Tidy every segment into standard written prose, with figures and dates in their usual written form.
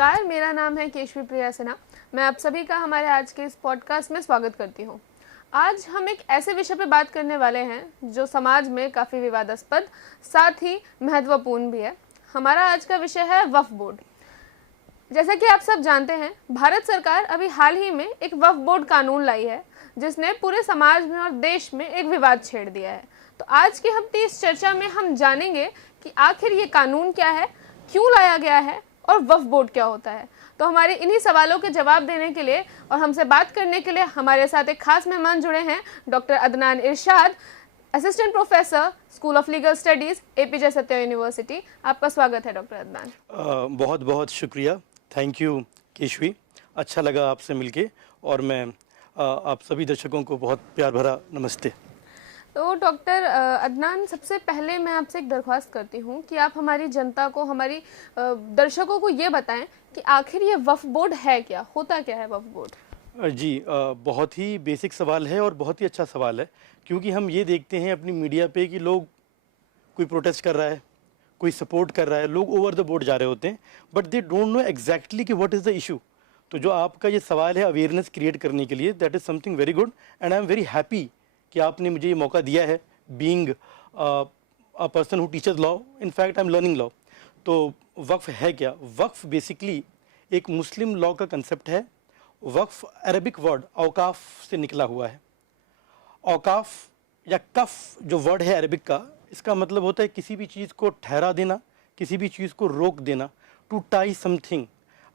नमस्कार, मेरा नाम है केशवी प्रिया सिन्हा। मैं आप सभी का हमारे आज के इस पॉडकास्ट में स्वागत करती हूँ। आज हम एक ऐसे विषय पर बात करने वाले हैं जो समाज में काफ़ी विवादास्पद साथ ही महत्वपूर्ण भी है। हमारा आज का विषय है वक्फ बोर्ड। जैसा कि आप सब जानते हैं, भारत सरकार अभी हाल ही में एक वक्फ बोर्ड कानून लाई है जिसने पूरे समाज में और देश में एक विवाद छेड़ दिया है। तो आज की हम इस चर्चा में हम जानेंगे कि आखिर ये कानून क्या है, क्यों लाया गया है और वक्फ बोर्ड क्या होता है। तो हमारे इन्हीं सवालों के जवाब देने के लिए और हमसे बात करने के लिए हमारे साथ एक खास मेहमान जुड़े हैं, doctor Adnan Irshad, assistant professor, school of legal studies, APJ सत्य यूनिवर्सिटी। आपका स्वागत है डॉक्टर अदनान। बहुत बहुत शुक्रिया, थैंक यू केशवी। अच्छा लगा आपसे मिलके और मैं आप सभी दर्शकों को बहुत प्यार भरा नमस्ते। तो डॉक्टर अदनान, सबसे पहले मैं आपसे एक दरख्वास्त करती हूँ कि आप हमारी जनता को, हमारी दर्शकों को ये बताएं कि आखिर ये वक्फ बोर्ड है क्या, होता क्या है वक्फ बोर्ड? जी, बहुत ही बेसिक सवाल है और बहुत ही अच्छा सवाल है, क्योंकि हम ये देखते हैं अपनी मीडिया पे कि लोग, कोई प्रोटेस्ट कर रहा है, कोई सपोर्ट कर रहा है, लोग ओवर द बोर्ड जा रहे होते हैं, but they don't know exactly कि व्हाट इज़ द इशू। तो जो आपका ये सवाल है अवेयरनेस क्रिएट करने के लिए, that is something very good and I am very happy कि आपने मुझे ये मौका दिया है, being a person who teachers law, in fact I am learning law. तो वक्फ है क्या? वक्फ बेसिकली एक मुस्लिम लॉ का कंसेप्ट है। वक्फ अरबिक वर्ड औकाफ से निकला हुआ है। औकाफ या कफ जो वर्ड है अरबिक का, इसका मतलब होता है किसी भी चीज़ को ठहरा देना, किसी भी चीज़ को रोक देना, टू टाई समथिंग।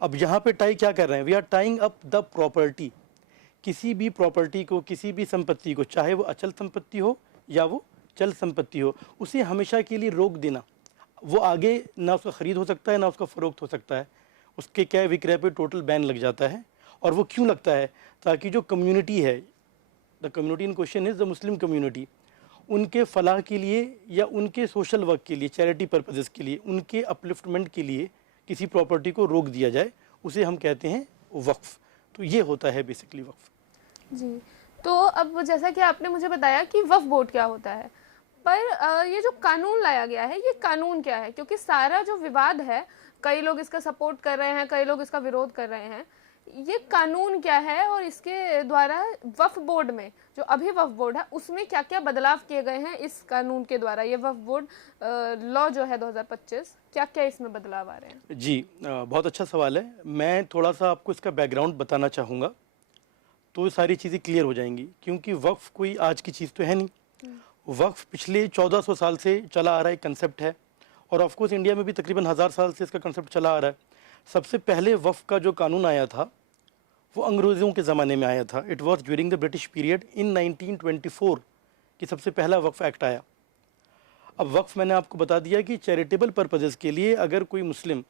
अब यहाँ पे टाई क्या कर रहे हैं? We are tying up the property. किसी भी प्रॉपर्टी को, किसी भी संपत्ति को, चाहे वो अचल संपत्ति हो या वो चल संपत्ति हो, उसे हमेशा के लिए रोक देना। वो आगे ना उसका ख़रीद हो सकता है ना उसका फ़रोख्त हो सकता है, उसके क्रय विक्रय पे टोटल बैन लग जाता है। और वो क्यों लगता है? ताकि जो कम्युनिटी है, the community in question is the Muslim community, उनके फ़लाह के लिए या उनके सोशल वर्क के लिए, चैरिटी पर्पजेज़ के लिए, उनके अपलिफ्टमेंट के लिए किसी प्रॉपर्टी को रोक दिया जाए, उसे हम कहते हैं वक्फ। तो ये होता है बेसिकली वक्फ। जी, तो अब जैसा कि आपने मुझे बताया कि वक्फ बोर्ड क्या होता है, पर ये जो कानून लाया गया है, ये कानून क्या है? क्योंकि सारा जो विवाद है, कई लोग इसका सपोर्ट कर रहे हैं, कई लोग इसका विरोध कर रहे हैं। ये कानून क्या है और इसके द्वारा वक्फ बोर्ड में, जो अभी वक्फ बोर्ड है, उसमें क्या क्या बदलाव किए गए हैं इस कानून के द्वारा? ये वक्फ बोर्ड लॉ जो है 2025, क्या क्या इसमें बदलाव आ रहे हैं? जी, बहुत अच्छा सवाल है। मैं थोड़ा सा आपको इसका बैकग्राउंड बताना चाहूँगा, तो सारी चीज़ें क्लियर हो जाएंगी। क्योंकि वक्फ कोई आज की चीज़ तो है नहीं। वक्फ पिछले 1400 साल से चला आ रहा है कंसेप्ट है, और ऑफ कोर्स इंडिया में भी तकरीबन 1000 साल से इसका कंसेप्ट चला आ रहा है। सबसे पहले वक्फ का जो कानून आया था वो अंग्रेज़ों के ज़माने में आया था। It was during the British period in 1924 कि सबसे पहला वक्फ एक्ट आया। अब वक्फ मैंने आपको बता दिया कि चैरिटेबल पर्पजेज़ के लिए अगर कोई मुस्लिम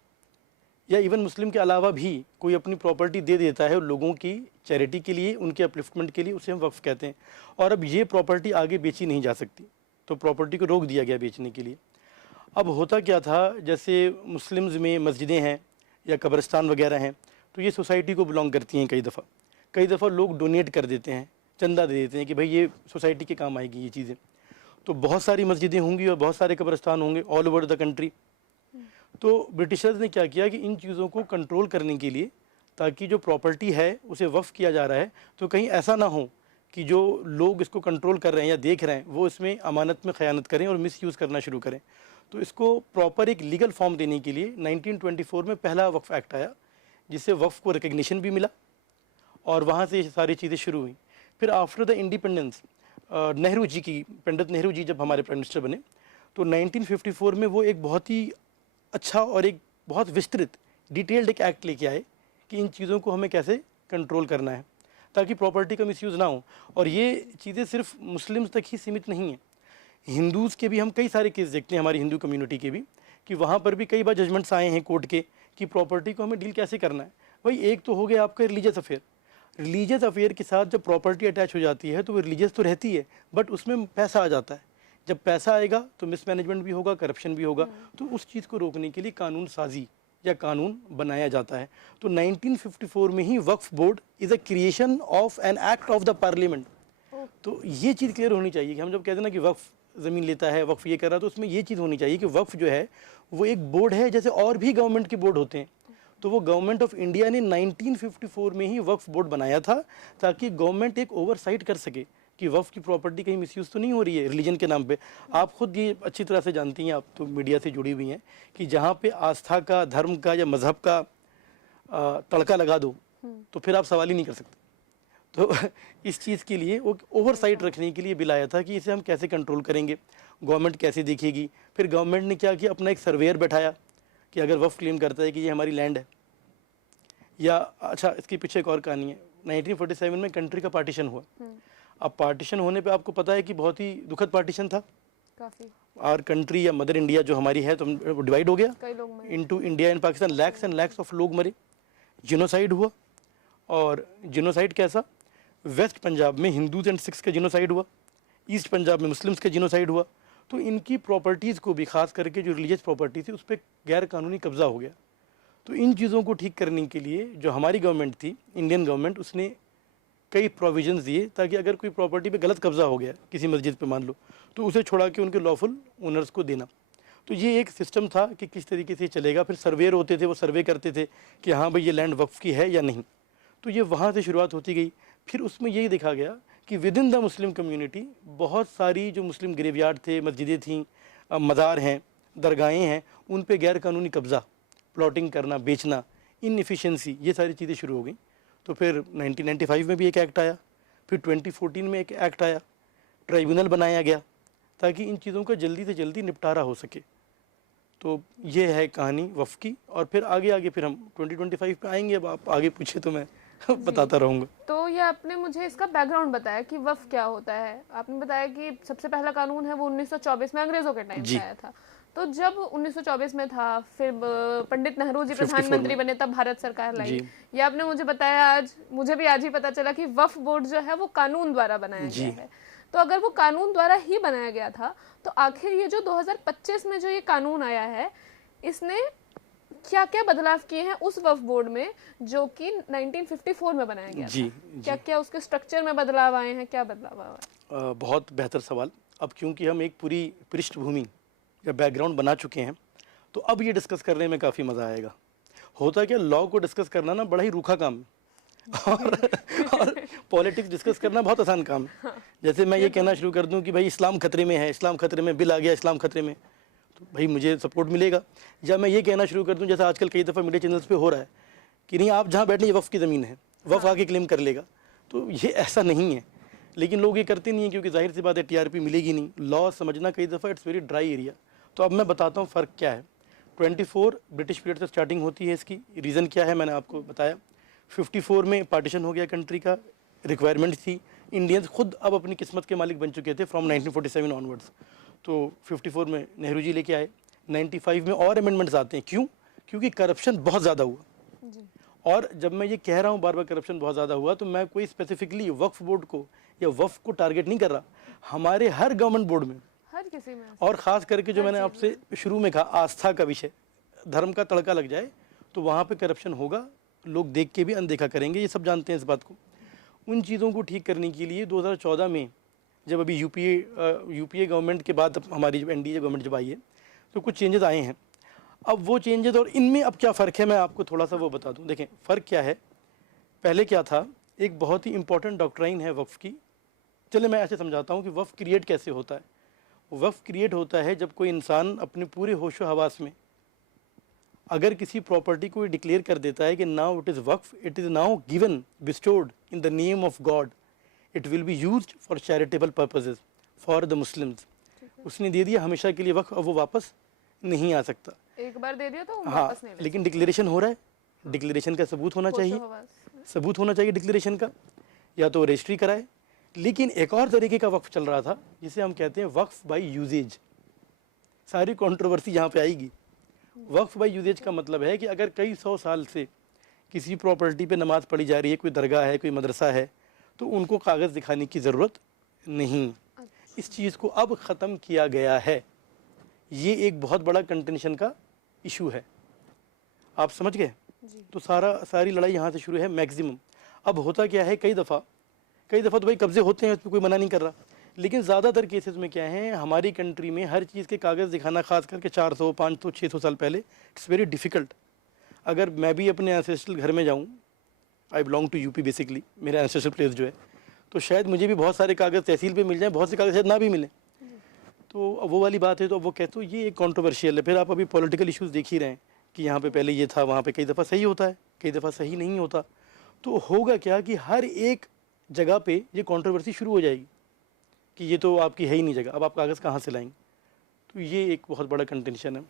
या इवन मुस्लिम के अलावा भी कोई अपनी प्रॉपर्टी दे देता है लोगों की चैरिटी के लिए, उनके अपलिफ्टमेंट के लिए, उसे हम वक्फ कहते हैं। और अब ये प्रॉपर्टी आगे बेची नहीं जा सकती, तो प्रॉपर्टी को रोक दिया गया बेचने के लिए। अब होता क्या था, जैसे मुस्लिम्स में मस्जिदें हैं या कब्रिस्तान वगैरह हैं, तो ये सोसाइटी को बिलोंग करती हैं। कई दफ़ा लोग डोनेट कर देते हैं, चंदा दे देते हैं कि भाई ये सोसाइटी के काम आएगी ये चीज़ें। तो बहुत सारी मस्जिदें होंगी और बहुत सारे कब्रिस्तान होंगे ऑल ओवर द कंट्री। तो ब्रिटिशर्स ने क्या किया कि इन चीज़ों को कंट्रोल करने के लिए, ताकि जो प्रॉपर्टी है उसे वक्फ किया जा रहा है, तो कहीं ऐसा ना हो कि जो लोग इसको कंट्रोल कर रहे हैं या देख रहे हैं वो इसमें अमानत में ख़यानत करें और मिसयूज़ करना शुरू करें। तो इसको प्रॉपर एक लीगल फॉर्म देने के लिए 1924 में पहला वक्फ एक्ट आया, जिससे वक्फ को रिकग्निशन भी मिला और वहाँ से सारी चीज़ें शुरू हुई। फिर after the independence, Nehru ji की, पंडित नेहरू जी जब हमारे प्राइम मिनिस्टर बने, तो 1954 में वो एक बहुत ही अच्छा और एक बहुत विस्तृत डिटेल्ड एक एक्ट लेके आए कि इन चीज़ों को हमें कैसे कंट्रोल करना है ताकि प्रॉपर्टी का मिसयूज़ ना हो। और ये चीज़ें सिर्फ मुस्लिम्स तक ही सीमित नहीं हैं, हिंदूज़ के भी हम कई सारे केस देखते हैं, हमारी हिंदू कम्युनिटी के भी, कि वहाँ पर भी कई बार जजमेंट्स आए हैं कोर्ट के कि प्रॉपर्टी को हमें डील कैसे करना है। भाई एक तो हो गया आपका रिलीजियस अफेयर। रिलीजियस अफेयर के साथ जब प्रॉपर्टी अटैच हो जाती है तो वो रिलीजियस तो रहती है, बट उसमें पैसा आ जाता है। जब पैसा आएगा तो मिसमैनेजमेंट भी होगा, करप्शन भी होगा। तो उस चीज़ को रोकने के लिए कानून साजी या कानून बनाया जाता है। तो 1954 में ही Waqf board is a creation of an act of the parliament. तो ये चीज़ क्लियर होनी चाहिए कि हम जब कहते हैं ना कि वक्फ ज़मीन लेता है, वक्फ ये कर रहा है, तो उसमें ये चीज़ होनी चाहिए कि वक्फ जो है वो एक बोर्ड है, जैसे और भी गवर्नमेंट के बोर्ड होते हैं। तो वो गवर्नमेंट ऑफ इंडिया ने 1954 में ही वक्फ बोर्ड बनाया था, ताकि गवर्नमेंट एक ओवरसाइट कर सके कि वक्फ की प्रॉपर्टी कहीं मिसयूज तो नहीं हो रही है रिलीजन के नाम पे। आप खुद ये अच्छी तरह से जानती हैं, आप तो मीडिया से जुड़ी हुई हैं, कि जहाँ पे आस्था का, धर्म का या मजहब का तड़का लगा दो तो फिर आप सवाल ही नहीं कर सकते। तो इस चीज़ के लिए वो ओवरसाइट रखने के लिए बिल आया था कि इसे हम कैसे कंट्रोल करेंगे, गवर्नमेंट कैसे देखेगी। फिर गवर्नमेंट ने क्या किया, अपना एक सर्वेयर बैठाया कि अगर वक्फ क्लेम करता है कि ये हमारी लैंड है, या अच्छा इसके पीछे एक और कहानी है। 1947 में कंट्री का पार्टीशन हुआ। अब पार्टीशन होने पे आपको पता है कि बहुत ही दुखद पार्टीशन था काफी। आर कंट्री या मदर इंडिया जो हमारी है, तो डिवाइड हो गया कई लोग मरे। Into India and Pakistan. Lakhs and lakhs of लोग मरे, जिनोसाइड हुआ। और जिनोसाइड कैसा, वेस्ट पंजाब में हिंदूज एंड सिख्स का जिनोसाइड हुआ, ईस्ट पंजाब में मुस्लिम्स का जिनोसाइड हुआ। तो इनकी प्रॉपर्टीज़ को भी, खास करके जो रिलीजियस प्रॉपर्टी थी, उस पर गैर कानूनी कब्जा हो गया। तो इन चीज़ों को ठीक करने के लिए जो हमारी गवर्नमेंट थी, इंडियन गवर्नमेंट, उसने कई प्रोविजंस दिए ताकि अगर कोई प्रॉपर्टी पे गलत कब्जा हो गया किसी मस्जिद पे मान लो, तो उसे छुड़ा के उनके लॉफुल ओनर्स को देना। तो ये एक सिस्टम था कि किस तरीके से चलेगा। फिर सर्वेयर होते थे, वो सर्वे करते थे कि हाँ भाई ये लैंड वक्फ की है या नहीं। तो ये वहाँ से शुरुआत होती गई। फिर उसमें यही देखा गया कि with in the Muslim community बहुत सारी जो मुस्लिम ग्रेवयार्ड थे, मस्जिदें थीं, मज़ार हैं, दरगाहें हैं, उन पे गैर कानूनी कब्ज़ा, प्लॉटिंग करना, बेचना, इनएफिशिएंसी, ये सारी चीज़ें शुरू हो गई। तो फिर 1995 में भी एक एक्ट आया, फिर 2014 में एक एक्ट आया, ट्राइब्यूनल बनाया गया ताकि इन चीज़ों का जल्दी से जल्दी निपटारा हो सके। तो ये है कहानी वफ़ की। और फिर आगे आगे फिर हम 2025 पे आएंगे। अब आप आगे पूछे तो मैं बताता रहूँगा। तो ये आपने मुझे इसका बैकग्राउंड बताया कि वफ़ क्या होता है। आपने बताया कि सबसे पहला कानून है वो 1924 में अंग्रेज़ों के टाइम पे आया था। तो जब 1924 में था, फिर पंडित नेहरू जी प्रधानमंत्री बने, तब भारत सरकार लाई। ये आपने मुझे बताया, आज मुझे भी आज ही पता चला कि वक्फ बोर्ड जो है वो कानून द्वारा बनाया गया है। तो अगर वो कानून द्वारा ही बनाया गया था, तो आखिर ये जो 2025 में जो ये कानून आया है, इसने क्या क्या बदलाव किए हैं उस वक्फ बोर्ड में जो कि 1954 में बनाया गया था? क्या क्या उसके स्ट्रक्चर में बदलाव आए हैं, क्या बदलाव आया है? बहुत बेहतर सवाल। अब क्योंकि हम एक पूरी पृष्ठभूमि या बैकग्राउंड बना चुके हैं, तो अब ये डिस्कस करने में काफ़ी मज़ा आएगा। होता क्या, लॉ को डिस्कस करना ना बड़ा ही रूखा काम है और पॉलिटिक्स डिस्कस करना बहुत आसान काम है। जैसे मैं ये कहना शुरू कर दूं कि भाई इस्लाम खतरे में है, इस्लाम खतरे में, बिल आ गया इस्लाम खतरे में, तो भाई मुझे सपोर्ट मिलेगा। या मैं ये कहना शुरू कर दूं, जैसे आजकल कई दफ़ा मीडिया चैनल्स पे हो रहा है कि नहीं आप जहाँ बैठे ये वफ़ की ज़मीन है, वफ़ आके क्लेम कर लेगा, तो ये ऐसा नहीं है। लेकिन लोग ये करते नहीं हैं क्योंकि जाहिर सी बात है TRP मिलेगी नहीं। लॉ समझना कई दफ़ा इट्स वेरी ड्राई एरिया। तो अब मैं बताता हूँ फ़र्क क्या है। 24 ब्रिटिश पीरियड से स्टार्टिंग होती है इसकी। रीज़न क्या है मैंने आपको बताया। 54 में पार्टीशन हो गया कंट्री का, रिक्वायरमेंट थी। इंडियंस खुद अब अपनी किस्मत के मालिक बन चुके थे फ्रॉम 1947 ऑनवर्ड्स। तो 54 में नेहरू जी लेके आए। 95 में और अमेंडमेंट्स आते हैं। क्यों? क्योंकि करप्शन बहुत ज़्यादा हुआ जी। और जब मैं ये कह रहा हूँ बार बार करप्शन बहुत ज़्यादा हुआ, तो मैं कोई स्पेसिफिकली वक्फ बोर्ड को या वक्फ को टारगेट नहीं कर रहा। हमारे हर गवर्नमेंट बोर्ड में, हर किसी में, और ख़ास करके जो मैंने आपसे शुरू में कहा, आस्था का विषय, धर्म का तड़का लग जाए तो वहाँ पे करप्शन होगा। लोग देख के भी अनदेखा करेंगे, ये सब जानते हैं इस बात को। उन चीज़ों को ठीक करने के लिए 2014 में जब अभी यूपीए गवर्नमेंट के बाद हमारी जो NDA गवर्नमेंट जब आई है, तो कुछ चेंजेस आए हैं। अब वो चेंजेस और इनमें अब क्या फ़र्क है, मैं आपको थोड़ा सा वो बता दूं। देखें फ़र्क क्या है। पहले क्या था, एक बहुत ही इंपॉर्टेंट डॉक्ट्राइन है वक्फ की। चले मैं ऐसे समझाता हूँ कि वक्फ क्रिएट कैसे होता है। वक्फ क्रिएट होता है जब कोई इंसान अपने पूरे होशो हवास में अगर किसी प्रॉपर्टी को डिक्लेयर कर देता है कि now it is waqf, it is now given bestowed in the name of God, it will be used for charitable purposes for the Muslims. उसने दे दिया हमेशा के लिए वक्फ, अब वो वापस नहीं आ सकता। एक बार दे दिया तो हाँ, वापस नहीं। लेकिन डिक्लेरेशन हो रहा है, डिक्लेरेशन का सबूत होना चाहिए, सबूत होना चाहिए डिक्लेरेशन का, या तो रजिस्ट्री कराए। लेकिन एक और तरीके का वक्फ चल रहा था जिसे हम कहते हैं वक्फ बाय यूजेज। सारी कंट्रोवर्सी यहाँ पे आएगी। वक्फ बाय यूजेज का मतलब है कि अगर कई 100 साल से किसी प्रॉपर्टी पे नमाज पढ़ी जा रही है, कोई दरगाह है, कोई मदरसा है, तो उनको कागज़ दिखाने की ज़रूरत नहीं। इस चीज़ को अब ख़त्म किया गया है। ये एक बहुत बड़ा कंटेंशन का इशू है, आप समझ गए। तो सारी लड़ाई यहाँ से शुरू है मैक्सिमम। अब होता क्या है, कई दफ़ा तो भाई कब्जे होते हैं, उस पर कोई मना नहीं कर रहा। लेकिन ज़्यादातर केसेस में क्या है, हमारी कंट्री में हर चीज़ के कागज़ दिखाना, खास करके 400, 500, 600 साल पहले, इट्स वेरी डिफ़िकल्ट। अगर मैं भी अपने एंसेस्ट्रल घर में जाऊँ, I belong to UP basically, मेरा एंसेस्ट्रल प्लेस जो है, तो शायद मुझे भी बहुत सारे कागज़ तहसील पे मिल जाएं, बहुत से कागज़ शायद ना भी मिलें। तो अब वो वाली बात है, तो अब वो कहते हो ये एक कॉन्ट्रोवर्शियल है। फिर आप अभी पॉलिटिकल इश्यूज़ देख ही रहे हैं कि यहाँ पे पहले ये था, वहाँ पे कई दफ़ा सही होता है, कई दफ़ा सही नहीं होता। तो होगा क्या कि हर एक जगह पे ये कंट्रोवर्सी शुरू हो जाएगी कि ये तो आपकी है ही नहीं जगह, अब आप कागज़ कहाँ से लाएंगे। तो ये एक बहुत बड़ा कंटेंशन है।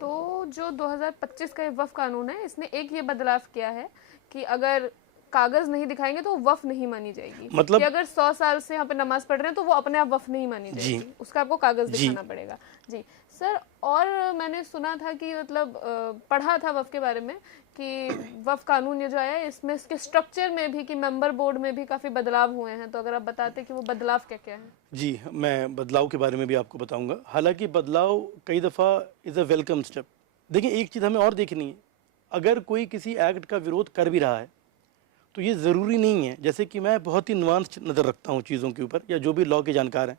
तो जो 2025 का ये वक्फ कानून है, इसने एक ये बदलाव किया है कि अगर कागज नहीं दिखाएंगे तो वक्फ नहीं मानी जाएगी। मतलब कि अगर 100 साल से यहाँ पे नमाज पढ़ रहे हैं तो वो अपने आप वक्फ नहीं मानी जाएगी, उसका आपको कागज दिखाना पड़ेगा। जी सर, और मैंने सुना था कि मतलब पढ़ा था वक्फ के बारे में कि वक्फ कानून ये जो आया है इसमें इसके स्ट्रक्चर में भी, कि मेंबर बोर्ड में भी काफ़ी बदलाव हुए हैं। तो अगर आप बताते कि वो बदलाव क्या क्या है। जी, मैं बदलाव के बारे में भी आपको बताऊंगा। हालांकि बदलाव कई दफ़ा इज़ अ वेलकम स्टेप। देखिए, एक चीज़ हमें और देखनी है, अगर कोई किसी एक्ट का विरोध कर भी रहा है तो ये ज़रूरी नहीं है, जैसे कि मैं बहुत ही नुआंस नज़र रखता हूँ चीज़ों के ऊपर, या जो भी लॉ के जानकार हैं,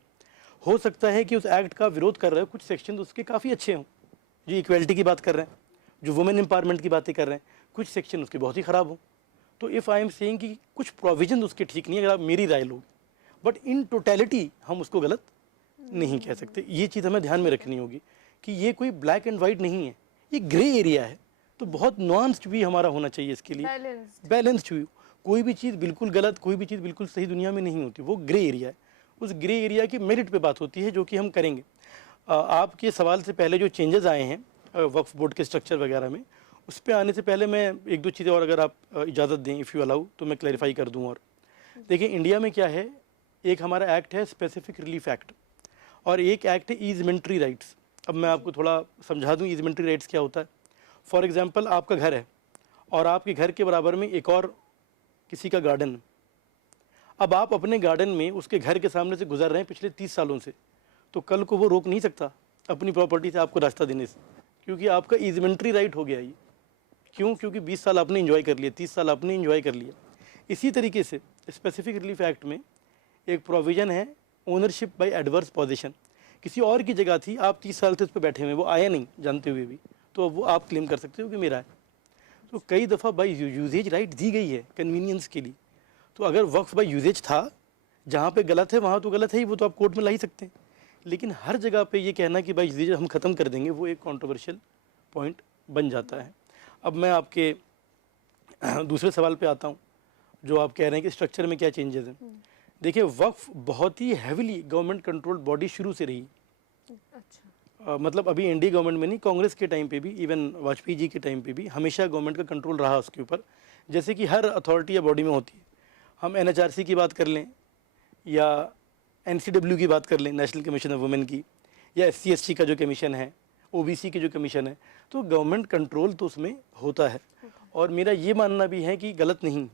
हो सकता है कि उस एक्ट का विरोध कर रहे हो, कुछ सेक्शन उसके काफ़ी अच्छे हों, जो इक्वलिटी की बात कर रहे हैं, जो वुमेन एम्पावरमेंट की बातें कर रहे हैं, कुछ सेक्शन उसके बहुत ही ख़राब हों। तो इफ़ आई एम सेइंग कि कुछ प्रोविजन उसके ठीक नहीं है, अगर आप मेरी राय लोगे, बट इन टोटलिटी हम उसको गलत नहीं कह सकते। ये चीज़ हमें ध्यान में रखनी होगी कि ये कोई ब्लैक एंड वाइट नहीं है, ये ग्रे एरिया है। तो बहुत नुआंस्ड भी हमारा होना चाहिए इसके लिए, बैलेंस्ड भी। कोई भी चीज़ बिल्कुल गलत, कोई भी चीज़ बिल्कुल सही दुनिया में नहीं होती, वो ग्रे एरिया है। उस ग्रे एरिया की मेरिट पे बात होती है, जो कि हम करेंगे। आपके सवाल से पहले जो चेंजेस आए हैं वक्फ बोर्ड के स्ट्रक्चर वगैरह में, उस पर आने से पहले मैं एक दो चीज़ें और, अगर आप इजाज़त दें, इफ़ यू अलाउ, तो मैं क्लैरिफाई कर दूँ। और देखिए, इंडिया में क्या है, एक हमारा एक्ट है स्पेसिफिक रिलीफ एक्ट, और एक एक्ट है ईजमेंट्री राइट्स। अब मैं आपको थोड़ा समझा दूँ ईजमेंट्री राइट्स क्या होता है। फॉर एग्जांपल, आपका घर है और आपके घर के बराबर में एक और किसी का गार्डन। अब आप अपने गार्डन में उसके घर के सामने से गुजर रहे हैं पिछले 30 सालों से, तो कल को वो रोक नहीं सकता अपनी प्रॉपर्टी से आपको रास्ता देने से, क्योंकि आपका ईजमेंट्री राइट हो गया ये। क्यों? क्योंकि 20 साल आपने इंजॉय कर लिया, 30 साल आपने इंजॉय कर लिया। इसी तरीके से स्पेसिफिक रिलीफ एक्ट में एक प्रोविज़न है ओनरशिप बाय एडवर्स पोजीशन। किसी और की जगह थी, आप 30 साल से उस पर बैठे हुए, वो आया नहीं जानते हुए भी, तो वो आप क्लेम कर सकते हो कि मेरा है। तो कई दफ़ा बाय यूजेज राइट दी गई है कन्वीनियंस के लिए। तो अगर वक्फ बाय यूजेज था, जहाँ पे गलत है वहाँ तो गलत है ही, वो तो आप कोर्ट में ला ही सकते हैं। लेकिन हर जगह पे ये कहना कि बाय यूजेज हम ख़त्म कर देंगे, वो एक कंट्रोवर्शियल पॉइंट बन जाता है। अब मैं आपके दूसरे सवाल पे आता हूँ, जो आप कह रहे हैं कि स्ट्रक्चर में क्या चेंजेस हैं। देखिए, वक्फ बहुत ही हैविली गवर्नमेंट कंट्रोल्ड बॉडी शुरू से रही। अच्छा। मतलब अभी एनडीए गवर्नमेंट में नहीं, कांग्रेस के टाइम पे भी, इवन वाजपेयी जी के टाइम पे भी हमेशा गवर्नमेंट का कंट्रोल रहा उसके ऊपर, जैसे कि हर अथॉरिटी या बॉडी में होती है। हम एनएचआरसी की बात कर लें, या एनसीडब्ल्यू की बात कर लें, नेशनल कमीशन ऑफ वुमेन की, या एससी एसटी का जो कमीशन है, ओबीसी की जो कमीशन है, तो गवर्नमेंट कंट्रोल तो उसमें होता है। और मेरा ये मानना भी है कि गलत नहीं,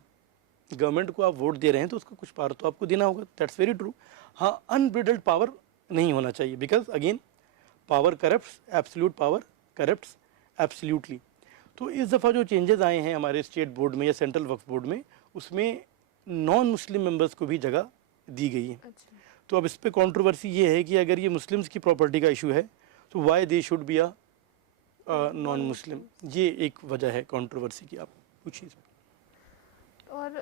गवर्नमेंट को आप वोट दे रहे हैं तो उसका कुछ पावर तो आपको देना होगा, दैट्स वेरी ट्रू। हाँ, अनब्रिडल्ड पावर नहीं होना चाहिए, because again power corrupts, absolute power corrupts absolutely. तो इस दफ़ा जो चेंजेस आए हैं हमारे स्टेट बोर्ड में या सेंट्रल वक्फ बोर्ड में, उसमें नॉन मुस्लिम मेंबर्स को भी जगह दी गई है। अच्छा। तो अब इस पर कंट्रोवर्सी ये है कि अगर ये मुस्लिम्स की प्रॉपर्टी का इशू है तो why they should be a non Muslim, ये एक वजह है कंट्रोवर्सी की। आप पूछिए। और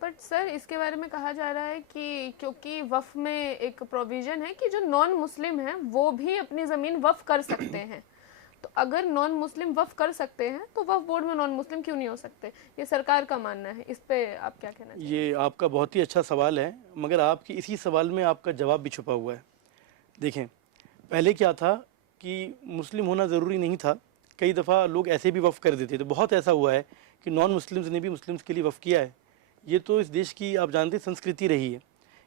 बट सर, इसके बारे में कहा जा रहा है कि क्योंकि वक्फ में एक प्रोविज़न है कि जो नॉन मुस्लिम हैं वो भी अपनी ज़मीन वक्फ कर सकते हैं। तो अगर नॉन मुस्लिम वक्फ कर सकते हैं तो वक्फ बोर्ड में नॉन मुस्लिम क्यों नहीं हो सकते? ये सरकार का मानना है, इस पे आप क्या कहना चाहिए? ये आपका बहुत ही अच्छा सवाल है, मगर आपकी इसी सवाल में आपका जवाब भी छुपा हुआ है। देखें, पहले क्या था कि मुस्लिम होना ज़रूरी नहीं था, कई दफ़ा लोग ऐसे भी वफ़ कर देते थे। बहुत ऐसा हुआ है कि नॉन मुस्लिम्स ने भी मुस्लिम्स के लिए वफ़ किया है। ये तो इस देश की, आप जानते हैं, संस्कृति रही है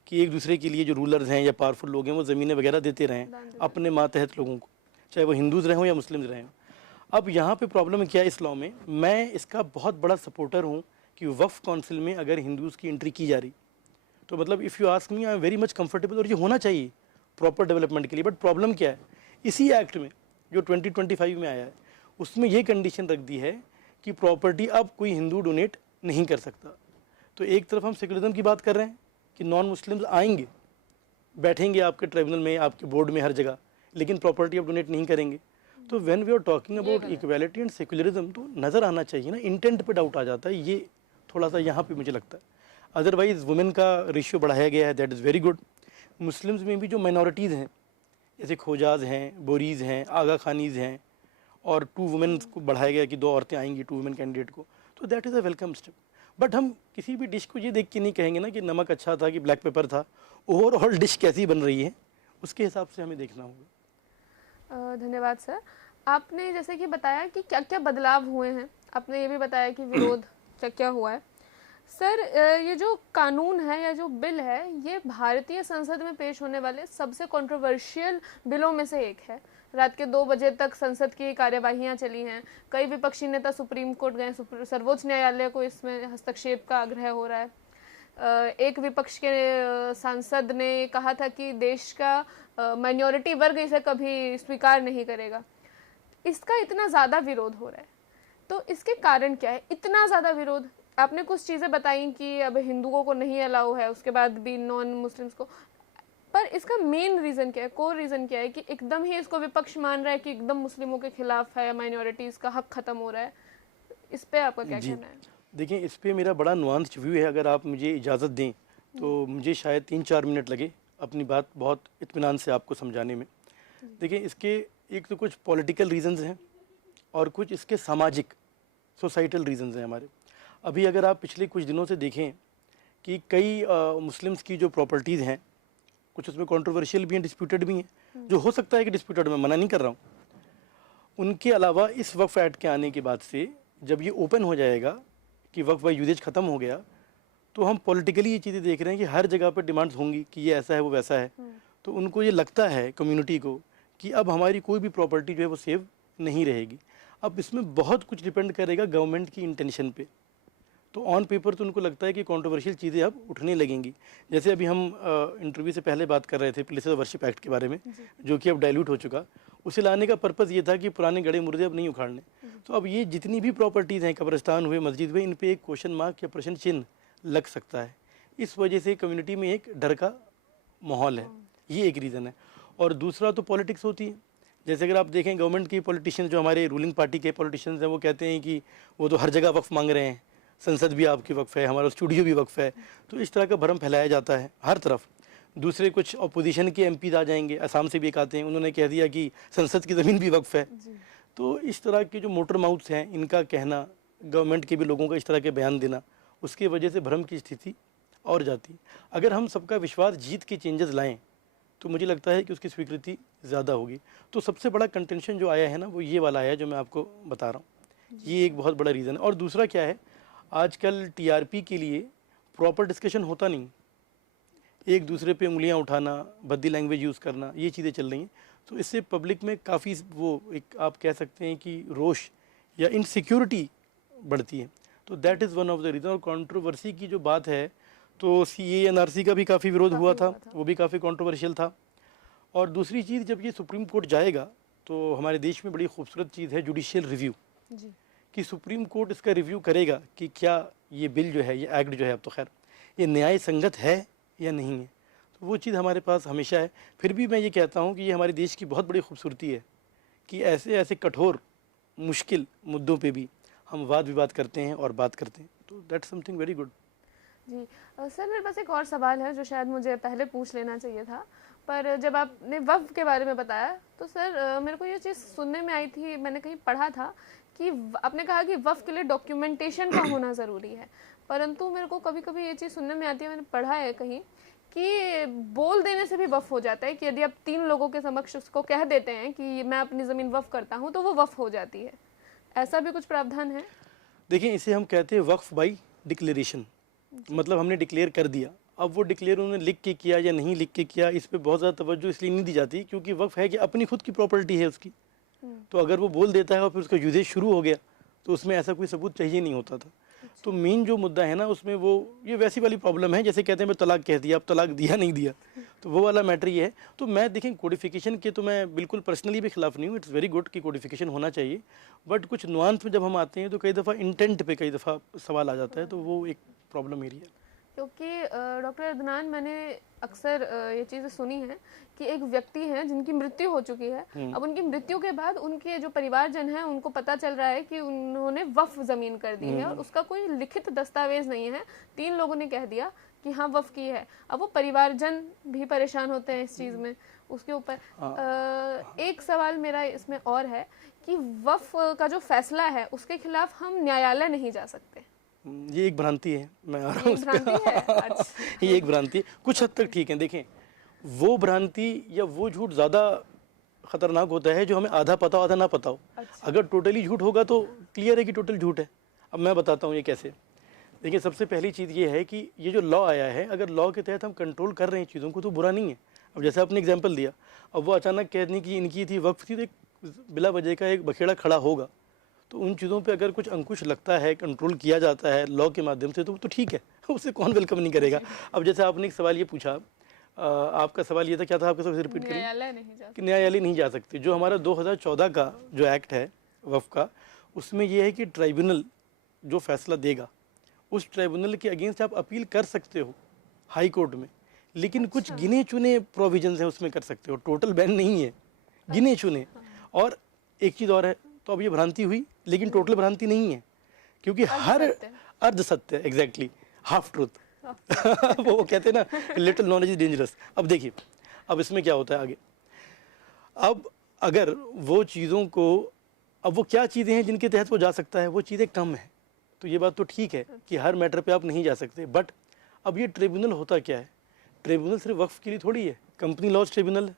कि एक दूसरे के लिए जो रूलर्स हैं या पावरफुल लोग हैं वो ज़मीनें वगैरह देते रहें अपने मातहत लोगों को, चाहे वो हिंदूज़ रहें या मुस्लिम्स रहें। अब यहाँ पे प्रॉब्लम क्या है इस लॉ में, मैं इसका बहुत बड़ा सपोर्टर हूँ कि वक्फ काउंसिल में अगर हिंदूज़ की एंट्री की जा रही, तो मतलब if you ask me, I am very much comfortable, और ये होना चाहिए प्रॉपर डेवलपमेंट के लिए। बट प्रॉब्लम क्या है, इसी एक्ट में जो 2025 में आया है, उसमें ये कंडीशन रख दी है कि प्रॉपर्टी अब कोई हिंदू डोनेट नहीं कर सकता। तो एक तरफ हम सेकुलरिज्म की बात कर रहे हैं कि नॉन मुस्लिम्स आएंगे, बैठेंगे आपके ट्रिब्यूनल में, आपके बोर्ड में, हर जगह, लेकिन प्रॉपर्टी अब डोनेट नहीं करेंगे। तो when we are talking about equality and secularism, तो नज़र आना चाहिए ना, इंटेंट पे डाउट आ जाता है, ये थोड़ा सा यहाँ पे मुझे लगता है। अदरवाइज वुमेन का रेशियो बढ़ाया गया है, that is very good. Muslims में भी जो माइनॉरिटीज़ हैं, जैसे खोजाज हैं, बोरीज हैं, आगा खानीज हैं, और 2 वुमेन को बढ़ाया गया कि 2 औरतें आएंगी 2 वुमेन कैंडिडेट को, तो that is a welcome step. But हम किसी भी डिश को ये देख के नहीं कहेंगे ना कि नमक अच्छा था कि ब्लैक पेपर था, ओवरऑल डिश कैसी बन रही है उसके हिसाब से हमें देखना होगा। धन्यवाद सर। आपने जैसे कि बताया कि क्या क्या बदलाव हुए हैं, आपने ये भी बताया कि विरोध क्या क्या हुआ है। सर ये जो कानून है या जो बिल है, ये भारतीय संसद में पेश होने वाले सबसे कंट्रोवर्शियल बिलों में से एक है। रात के 2 बजे तक संसद की कार्यवाहियां चली हैं, कई विपक्षी नेता सुप्रीम कोर्ट गए, सर्वोच्च न्यायालय को इसमें हस्तक्षेप का आग्रह हो रहा है। एक विपक्ष के सांसद ने कहा था कि देश का माइनॉरिटी वर्ग इसे कभी स्वीकार नहीं करेगा। इसका इतना ज़्यादा विरोध हो रहा है, तो इसके कारण क्या है इतना ज़्यादा विरोध? आपने कुछ चीज़ें बताई कि अब हिंदुओं को नहीं अलाउ है, उसके बाद भी नॉन मुस्लिम्स को, पर इसका मेन रीज़न क्या है, कोर रीज़न क्या है कि एकदम ही इसको विपक्ष मान रहा है कि एकदम मुस्लिमों के खिलाफ है, माइनॉरिटीज़ का हक ख़त्म हो रहा है? इस पे आपका क्या कहना है? देखिए, इस पे मेरा बड़ा नुआंस्ड व्यू है। अगर आप मुझे इजाज़त दें तो मुझे शायद 3-4 मिनट लगे अपनी बात बहुत इत्मीनान से आपको समझाने में। देखिए, इसके एक तो कुछ पॉलिटिकल रीज़न्स हैं और कुछ इसके सामाजिक सोसाइटल रीज़न्स हैं हमारे। अभी अगर आप पिछले कुछ दिनों से देखें कि कई मुस्लिम्स की जो प्रॉपर्टीज़ हैं, कुछ उसमें कंट्रोवर्शियल भी हैं, डिस्प्यूटेड भी हैं, जो हो सकता है कि डिस्प्यूटेड, मैं मना नहीं कर रहा हूँ। उनके अलावा इस वक्फ एक्ट के आने के बाद से जब ये ओपन हो जाएगा कि वक्फ बाय यूजेज ख़त्म हो गया, तो हम पॉलिटिकली ये चीज़ें देख रहे हैं कि हर जगह पर डिमांड्स होंगी कि ये ऐसा है वो वैसा है। तो उनको ये लगता है कम्युनिटी को कि अब हमारी कोई भी प्रॉपर्टी जो है वो सेव नहीं रहेगी। अब इसमें बहुत कुछ डिपेंड करेगा गवर्नमेंट की इंटेंशन पे। तो ऑन पेपर तो उनको लगता है कि कंट्रोवर्शियल चीज़ें अब उठने लगेंगी। जैसे अभी हम इंटरव्यू से पहले बात कर रहे थे प्लेसेस ऑफ वर्शिप एक्ट के बारे में, जो कि अब डाइल्यूट हो चुका। उसे लाने का पर्पज़ ये था कि पुराने गड़े मुर्दे अब नहीं उखाड़ने। तो अब ये जितनी भी प्रॉपर्टीज़ हैं, कब्रिस्तान हुए, मस्जिद हुए, इन पे एक क्वेश्चन मार्क या प्रश्न चिन्ह लग सकता है। इस वजह से कम्युनिटी में एक डर का माहौल है, ये एक रीज़न है। और दूसरा तो पॉलिटिक्स होती है। जैसे अगर आप देखें गवर्नमेंट की पॉलिटिशियंस, जो हमारे रूलिंग पार्टी के पॉलिटिशियंस हैं, वो कहते हैं कि वो तो हर जगह वक्फ मांग रहे हैं, संसद भी आपकी वक्फ है, हमारा स्टूडियो भी वक्फ है। तो इस तरह का भ्रम फैलाया जाता है हर तरफ। दूसरे कुछ अपोजिशन के एमपीज आ जाएंगे, असम से भी एक आते हैं, उन्होंने कह दिया कि संसद की ज़मीन भी वक्फ है। तो इस तरह के जो मोटर माउथ्स हैं, इनका कहना, गवर्नमेंट के भी लोगों का इस तरह के बयान देना, उसकी वजह से भ्रम की स्थिति और जाती है। अगर हम सबका विश्वास जीत के चेंजेस लाएँ तो मुझे लगता है कि उसकी स्वीकृति ज़्यादा होगी। तो सबसे बड़ा कंटेंशन जो आया है ना, वो ये वाला आया जो मैं आपको बता रहा हूँ। ये एक बहुत बड़ा रीज़न है। और दूसरा क्या है, आजकल टीआरपी के लिए प्रॉपर डिस्कशन होता नहीं, एक दूसरे पे उंगलियां उठाना, भद्दी लैंग्वेज यूज़ करना, ये चीज़ें चल रही हैं। तो इससे पब्लिक में काफ़ी वो एक आप कह सकते हैं कि रोष या इनसिक्योरिटी बढ़ती है। तो that is one of the reason. और कंट्रोवर्सी की जो बात है, तो सीएए एनआरसी का भी काफ़ी विरोध हुआ था, वो भी काफ़ी कंट्रोवर्शियल था। और दूसरी चीज़, जब ये सुप्रीम कोर्ट जाएगा तो हमारे देश में बड़ी खूबसूरत चीज़ है जुडिशियल रिव्यू, कि सुप्रीम कोर्ट इसका रिव्यू करेगा कि क्या ये बिल जो है, ये एक्ट जो है, अब तो खैर ये न्याय संगत है या नहीं है। तो वो चीज़ हमारे पास हमेशा है। फिर भी मैं ये कहता हूँ कि ये हमारे देश की बहुत बड़ी खूबसूरती है कि ऐसे ऐसे कठोर मुश्किल मुद्दों पे भी हम वाद विवाद करते हैं और बात करते हैं। तो दैट्स समथिंग वेरी गुड। जी सर, मेरे पास एक और सवाल है जो शायद मुझे पहले पूछ लेना चाहिए था, पर जब आपने वक्फ के बारे में बताया तो सर मेरे को ये चीज़ सुनने में आई थी, मैंने कहीं पढ़ा था कि आपने कहा कि वक्फ के लिए डॉक्यूमेंटेशन का होना ज़रूरी है, परंतु मेरे को कभी कभी ये चीज़ सुनने में आती है, मैंने पढ़ा है कहीं कि बोल देने से भी वफ़ हो जाता है, कि यदि आप 3 लोगों के समक्ष उसको कह देते हैं कि मैं अपनी ज़मीन वफ़ करता हूँ तो वो वफ़ हो जाती है। ऐसा भी कुछ प्रावधान है? देखिए, इसे हम कहते हैं वक्फ बाई डिक्लेरेशन, मतलब हमने डिक्लेयर कर दिया। अब वो डिक्लेयर उन्होंने लिख के किया या नहीं लिख के किया, इस पे बहुत ज़्यादा तवज्जो इसलिए नहीं दी जाती क्योंकि वक्फ है कि अपनी खुद की प्रॉपर्टी है उसकी। तो अगर वो बोल देता है और फिर उसका यूजेज शुरू हो गया तो उसमें ऐसा कोई सबूत चाहिए नहीं होता था। तो मेन जो मुद्दा है ना, उसमें वो ये वैसी वाली प्रॉब्लम है जैसे कहते हैं मैं तलाक कह दिया, अब तलाक दिया नहीं दिया, तो वो वाला मैटर ये है। तो मैं देखें कोडिफिकेशन के तो मैं बिल्कुल पर्सनली भी खिलाफ नहीं हूँ, इट्स वेरी गुड कि कोडिफिकेशन होना चाहिए, बट कुछ नुआंस में जब हम आते हैं तो कई दफ़ा इंटेंट पे कई दफ़ा सवाल आ जाता है, तो वो एक प्रॉब्लम एरिया। क्योंकि डॉक्टर अदनान, मैंने अक्सर ये चीज़ें सुनी हैं कि एक व्यक्ति हैं जिनकी मृत्यु हो चुकी है, अब उनकी मृत्यु के बाद उनके जो परिवारजन हैं उनको पता चल रहा है कि उन्होंने वक्फ ज़मीन कर दी है और उसका कोई लिखित दस्तावेज नहीं है। 3 लोगों ने कह दिया कि हाँ वक्फ की है। अब वो परिवारजन भी परेशान होते हैं इस चीज़ में। उसके ऊपर एक सवाल मेरा इसमें और है कि वक्फ का जो फैसला है उसके खिलाफ हम न्यायालय नहीं जा सकते। ये एक भ्रांति है, मैं आ रहा हूँ भ्रांति है? अच्छा। ये एक भ्रांति है, कुछ हद तक ठीक है। देखें, वो भ्रांति या वो झूठ ज़्यादा खतरनाक होता है जो हमें आधा पता हो आधा ना पता हो। अच्छा। अगर टोटली झूठ होगा तो क्लियर है कि टोटल झूठ है। अब मैं बताता हूँ ये कैसे। देखिए, सबसे पहली चीज़ ये है कि ये जो लॉ आया है, अगर लॉ के तहत हम कंट्रोल कर रहे हैं चीज़ों को तो बुरा नहीं है। अब जैसे आपने एग्जाम्पल दिया, अब वो अचानक कह दें कि इनकी थी, वक्फ थी, तो एक बिला वजह का एक बखेड़ा खड़ा होगा। तो उन चीज़ों पे अगर कुछ अंकुश लगता है, कंट्रोल किया जाता है लॉ के माध्यम से, तो ठीक है, उसे कौन वेलकम नहीं करेगा। अब जैसे आपने एक सवाल ये पूछा, आपका सवाल ये था, क्या था आपका, सबसे रिपीट करिए। न्यायालय नहीं जा कि न्यायालय नहीं जा सकते। जो हमारा 2014 का जो एक्ट है वक्फ का, उसमें यह है कि ट्राइब्यूनल जो फैसला देगा उस ट्राइब्यूनल के अगेंस्ट आप अपील कर सकते हो हाई कोर्ट में, लेकिन कुछ गिने चुने प्रोविजंस हैं उसमें कर सकते हो, टोटल बैन नहीं है, गिने चुने। और एक चीज़ और है, तो अब ये भ्रांति हुई लेकिन टोटल भ्रांति नहीं है, क्योंकि हर अर्ध सत्य, एग्जैक्टली, हाफ ट्रूथ वो कहते हैं ना, लिटिल नॉलेज इज डेंजरस। अब देखिए, अब इसमें क्या होता है आगे। अब अगर वो चीज़ों को, अब वो क्या चीज़ें हैं जिनके तहत वो जा सकता है, वो चीज़ें कम है, तो ये बात तो ठीक है कि हर मैटर पे आप नहीं जा सकते। बट अब ये ट्रिब्यूनल होता क्या है, ट्रिब्यूनल सिर्फ वक्फ के लिए थोड़ी है, कंपनी लॉज ट्रिब्यूनल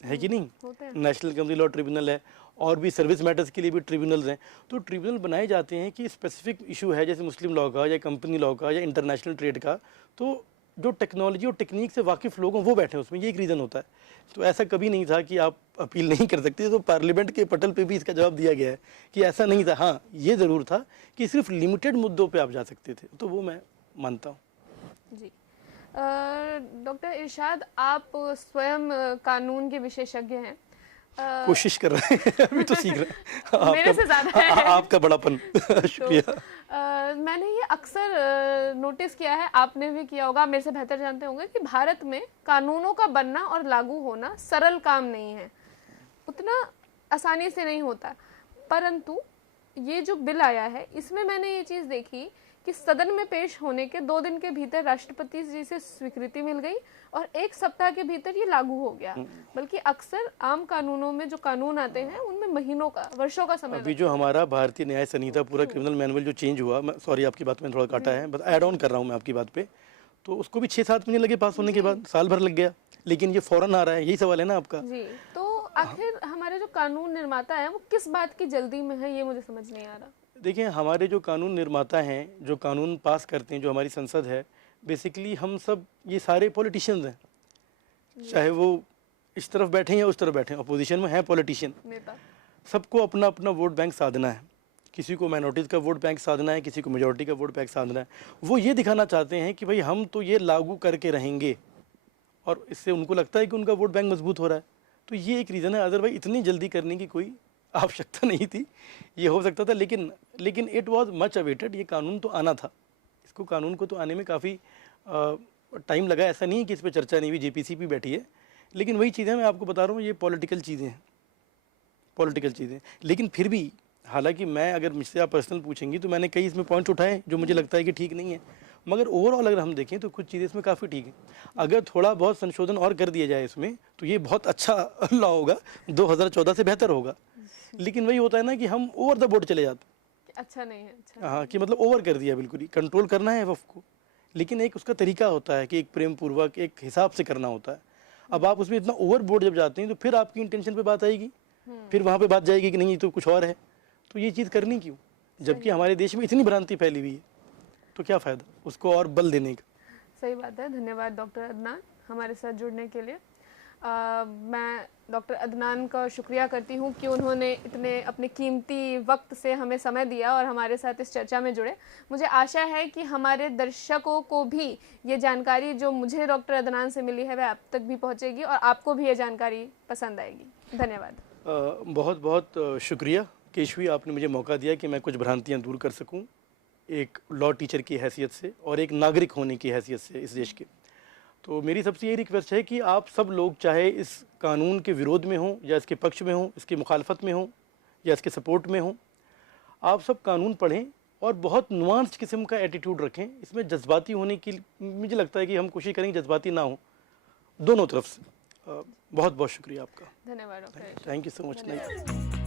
है कि नहीं, नेशनल कंपनी लॉ ट्रिब्यूनल है, और भी सर्विस मैटर्स के लिए भी ट्रिब्यूनल्स हैं। तो ट्रिब्यूनल बनाए जाते हैं कि स्पेसिफिक इशू है, जैसे मुस्लिम लॉ का या कंपनी लॉ का या इंटरनेशनल ट्रेड का, तो जो टेक्नोलॉजी और टेक्निक से वाकिफ़ लोग हैं वो बैठे हैं उसमें, ये एक रीज़न होता है। तो ऐसा कभी नहीं था कि आप अपील नहीं कर सकते, तो पार्लियामेंट के पटल पे भी इसका जवाब दिया गया है कि ऐसा नहीं था। हाँ, ये ज़रूर था कि सिर्फ लिमिटेड मुद्दों पे आप जा सकते थे, तो वो मैं मानता हूँ। जी। डॉक्टर इरशाद, आप स्वयं कानून के विशेषज्ञ हैं। कोशिश कर रहे हैं, अभी तो सीख रहे हैं। मेरे से ज़्यादा है आपका बड़ापन। शुक्रिया। मैंने ये अक्सर नोटिस किया है, आपने भी किया होगा, मेरे से बेहतर जानते होंगे कि भारत में कानूनों का बनना और लागू होना सरल काम नहीं है, उतना आसानी से नहीं होता। परंतु ये जो बिल आया है, इसमें मैंने ये चीज़ देखी कि सदन में पेश होने के 2 दिन के भीतर राष्ट्रपति जी से स्वीकृति मिल गई और 1 सप्ताह के भीतर ये लागू हो गया। बल्कि अक्सर आम कानूनों में जो कानून आते हैं उनमें महीनों का, वर्षों का समय। अभी जो हमारा भारतीय न्याय संहिता पूरा क्रिमिनल मैनुअल जो चेंज हुआ, मैं सॉरी आपकी बात में थोड़ा काटा है, बस ऐड ऑन कर रहा हूँ मैं आपकी बात पे, तो उसको भी 6-7 महीने लगे पास होने के बाद, साल भर लग गया, लेकिन ये फौरन आ रहा है। यही सवाल है ना आपका जी। तो आखिर हमारे जो कानून निर्माता है वो किस बात की जल्दी में है, ये मुझे समझ नहीं आ रहा। देखिए, हमारे जो कानून निर्माता हैं, जो कानून पास करते हैं, जो हमारी संसद है, बेसिकली हम सब ये सारे पॉलिटिशियंस हैं, चाहे वो इस तरफ बैठे या उस तरफ बैठे, अपोजिशन में हैं पॉलिटिशियन, सबको अपना अपना वोट बैंक साधना है। किसी को माइनॉरिटीज़ का वोट बैंक साधना है, किसी को मेजॉरिटी का वोट बैंक साधना है। वो ये दिखाना चाहते हैं कि भाई हम तो ये लागू करके रहेंगे, और इससे उनको लगता है कि उनका वोट बैंक मजबूत हो रहा है। तो ये एक रीज़न है, अदरवाइज इतनी जल्दी करने की कोई आवश्यकता नहीं थी, ये हो सकता था, लेकिन इट वाज मच अवेटेड। ये कानून तो आना था, इसको कानून को तो आने में काफ़ी टाइम लगा। ऐसा नहीं है कि इस पर चर्चा नहीं हुई, जेपीसी भी बैठी है, लेकिन वही चीज़ें मैं आपको बता रहा हूँ, ये पॉलिटिकल चीज़ें हैं, पॉलिटिकल चीज़ें। लेकिन फिर भी, हालांकि मैं, अगर मुझसे आप पर्सनल पूछेंगी तो मैंने कई इसमें पॉइंट्स उठाए जो मुझे लगता है कि ठीक नहीं है, मगर ओवरऑल अगर हम देखें तो कुछ चीज़ें इसमें काफ़ी ठीक है। अगर थोड़ा बहुत संशोधन और कर दिया जाए इसमें, तो ये बहुत अच्छा लॉ होगा, 2014 से बेहतर होगा। लेकिन वही होता है ना कि हम ओवर द बोर्ड चले जाते, अच्छा नहीं है, अच्छा हाँ, कि मतलब ओवर कर दिया, बिल्कुल ही कंट्रोल करना है वक्फ को, लेकिन एक उसका तरीका होता है कि एक प्रेम पूर्वक, एक हिसाब से करना होता है। अब आप उसमें इतना ओवर बोर्ड जब जाते हैं तो फिर आपकी इंटेंशन पे बात आएगी, फिर वहाँ पे बात जाएगी कि नहीं तो कुछ और है, तो ये चीज़ करनी क्यों, जबकि हमारे देश में इतनी भ्रांति फैली हुई है, तो क्या फ़ायदा उसको और बल देने का। सही बात है। धन्यवाद डॉक्टर अदनान हमारे साथ जुड़ने के लिए। मैं डॉक्टर अदनान का शुक्रिया करती हूँ कि उन्होंने इतने अपने कीमती वक्त से हमें समय दिया और हमारे साथ इस चर्चा में जुड़े। मुझे आशा है कि हमारे दर्शकों को भी ये जानकारी जो मुझे डॉक्टर अदनान से मिली है वह आप तक भी पहुँचेगी और आपको भी ये जानकारी पसंद आएगी। धन्यवाद। बहुत बहुत शुक्रिया केशवी, आपने मुझे मौका दिया कि मैं कुछ भ्रांतियाँ दूर कर सकूँ। एक लॉ टीचर की हैसियत से और एक नागरिक होने की हैसियत से इस देश के। तो मेरी सबसे यही रिक्वेस्ट है कि आप सब लोग चाहे इस कानून के विरोध में हों या इसके पक्ष में हों, इसकी मुखालफत में हों या इसके सपोर्ट में हों, आप सब कानून पढ़ें और बहुत नुआंस्ड किस्म का एटीट्यूड रखें। इसमें जज्बाती होने की मुझे लगता है कि हम कोशिश करेंगे जज्बाती ना हो दोनों तरफ से। बहुत बहुत शुक्रिया आपका। धन्यवाद doctor. Thank you so much.